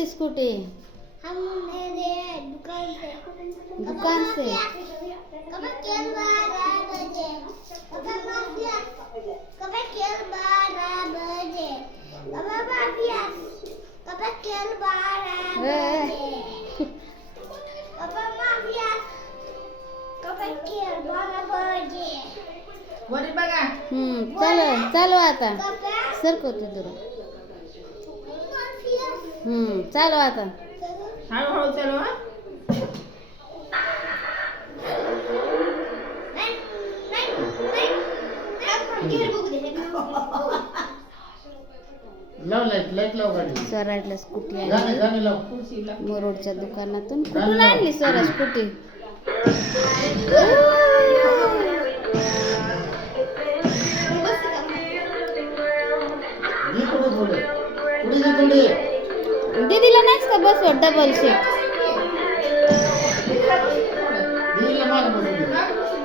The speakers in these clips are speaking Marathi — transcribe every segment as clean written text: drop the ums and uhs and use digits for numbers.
घेतली स्कूटी? हम मेरे दुकान से दुकान से कब खेल 12 बजे कब माफिया कब खेल 12 बजे कब माफिया कब खेल 12 बजे कब माफिया कब खेल 12 बजे वरी बघा. चलो चालू आता. कब सरकवते दुरून. माफिया चालू आता. हळूहळू चालू हा. लाव लाईट लाव गाडी. स्वराजला स्कूटी गाणे आणली गाणे लाव. खुर्चीला. मुरुडच्या दुकानातून. कुठून आणली स्वराज स्कूटी? घे पुढे पुढे पुढे घे पुढे. दीदीला नाहीच का बसवत डबल सीट? दिदीला माग बस दे.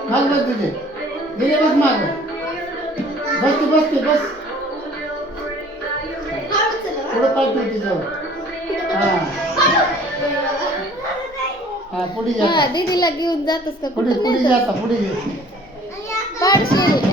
माग बस दे. दिदी बस माग. बस तू बस. पुढे पाय ठेव तिच्यावर. हा पुढे जा. दीदीला घेऊन जातस का? पुढे कुठून पुढे नेतोस? जा आता पुढे घे. पाडशील.